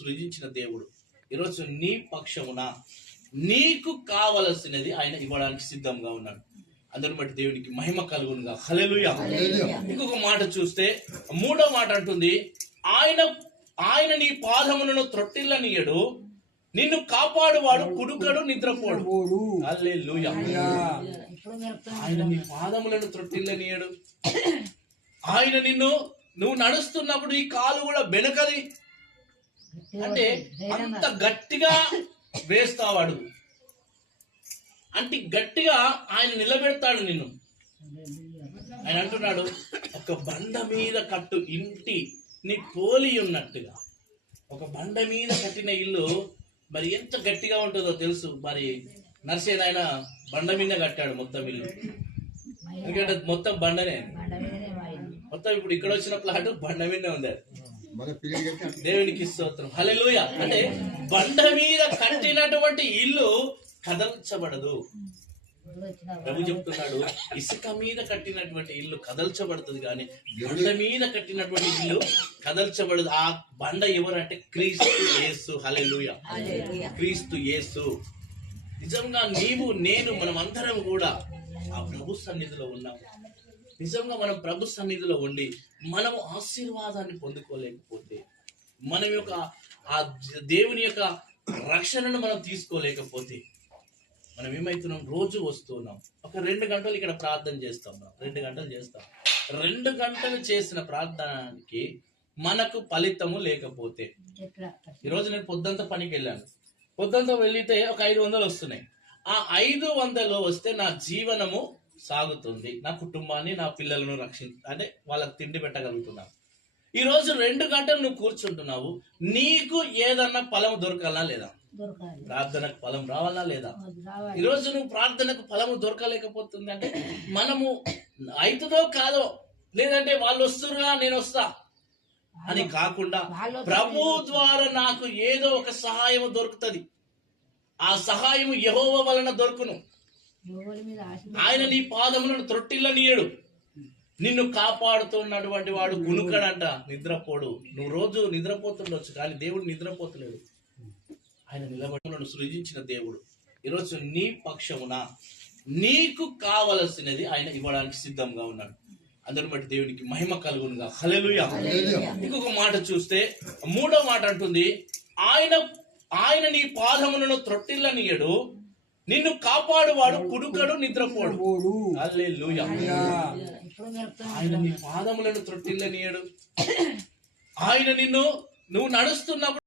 సృజించిన దేవుడు ఈరోజు నీ పక్షమున నీకు కావలసినది ఆయన ఇవ్వడానికి సిద్ధంగా ఉన్నాడు. అందరిని బట్టి దేవునికి మహిమ కలుగునుగా. హల్లెలూయా. ఇంకొక మాట చూస్తే 3వ మాట అంటుంది, ఆయన నీ పాదములను త్రొట్టిల్లనీయడు, నిన్ను కాపాడువాడు కుడుకడు నిద్రపోడు. హల్లెలూయా. ఆయన నీ పాదములను త్రొట్టిల్లనీయడు. ఆయన నువ్వు నడుస్తున్నప్పుడు ఈ కాలు కూడా బెనకది. అంటే అంత గట్టిగా వేస్తావాడు, అంటే గట్టిగా ఆయన నిలబెడతాడు నిన్ను. ఆయన అంటున్నాడు, ఒక బండ మీద కట్టు ఇంటి నీ పోలి ఉన్నట్టుగా. ఒక బండ మీద కట్టిన ఇల్లు మరి ఎంత గట్టిగా ఉంటుందో తెలుసు. మరి నర్సేన్ ఆయన బండ మీద కట్టాడు మొత్తం ఇల్లు, ఎందుకంటే మొత్తం బండనే. మొత్తం ఇప్పుడు ఇక్కడ వచ్చిన ప్లాట్ బండ మీదనే ఉంది. దేవునికి స్తోత్రం. హల్లెలూయా. అంటే బండ మీద కట్టినటువంటి ఇల్లు కదల్చబడదు. ప్రభు చెప్తున్నాడు, ఇసుక మీద కట్టినటువంటి ఇల్లు కదల్చబడుతుంది, కానీ బండ మీద కట్టినటువంటి ఇల్లు కదల్చబడదు. ఆ బండ ఎవరంటే క్రీస్తు యేసు. హల్లెలూయా. క్రీస్తు యేసు. నిజంగా నీవు నేను మనం అందరం కూడా ఆ ప్రభు సన్నిధిలో ఉన్నాము. నిజంగా మనం ప్రభు సన్నిధిలో ఉండి మనము ఆశీర్వాదాన్ని పొందుకోలేకపోతే, మనం యొక్క ఆ దేవుని యొక్క రక్షణను మనం తీసుకోలేకపోతే, మనం ఏమైతున్నాం, రోజు వస్తున్నాం, ఒక 2 గంటలు ఇక్కడ ప్రార్థన చేస్తాం, మనం 2 గంటలు చేస్తాం. 2 గంటలు చేసిన ప్రార్థనకి మనకు ఫలితము లేకపోతే, ఈరోజు నేను పొద్దుంతా పనికి వెళ్ళాను, పొద్దుంతా వెళ్తే ఒక 500 వస్తున్నాయి. ఆ 500 వస్తే నా జీవనము సాగుతుంది, నా కుటుంబాన్ని నా పిల్లలను అంటే వాళ్ళకి తిండి పెట్టగలుగుతున్నాను. ఈ రోజు 2 గంటలు నువ్వు కూర్చుంటున్నావు, నీకు ఏదన్నా ఫలం దొరకాలా లేదా? ప్రార్థనకు ఫలం రావాలా లేదా? ఈరోజు నువ్వు ప్రార్థనకు ఫలము దొరకలేకపోతుంది అంటే మనము అవుతుందో కాదో, లేదంటే వాళ్ళు వస్తున్నా నేను వస్తా అని కాకుండా ప్రభు ద్వారా నాకు ఏదో ఒక సహాయం దొరుకుతుంది. ఆ సహాయం యెహోవా వలన దొరుకును. ఆయన నీ పాదములను త్రొట్టిల్లనీయడు, నిన్ను కాపాడుతున్నటువంటి వాడు కునుకడంట, నిద్రపోడు. నువ్వు రోజు నిద్రపోతుండొచ్చు, కానీ దేవుడు నిద్రపోతలేడు. ఆయన నిలబడులను సృజించిన దేవుడు ఈరోజు నీ పక్షమున నీకు కావలసినది ఆయన ఇవ్వడానికి సిద్ధంగా ఉన్నాడు. అందరిని బట్టి దేవునికి మహిమ కలుగునుగా. హల్లెలూయా. ఇంకొక మాట చూస్తే 3వ మాట అంటుంది, ఆయన నీ పాదములను త్రొట్టిల్లనీయడు, నిన్ను కాపాడువాడు కుడుకడు నిద్రపోడు. హల్లెలూయా. ఆయన నీ పాదములను త్రొట్టిల్లనీయడు. ఆయన నువ్వు నడుస్తున్నప్పుడు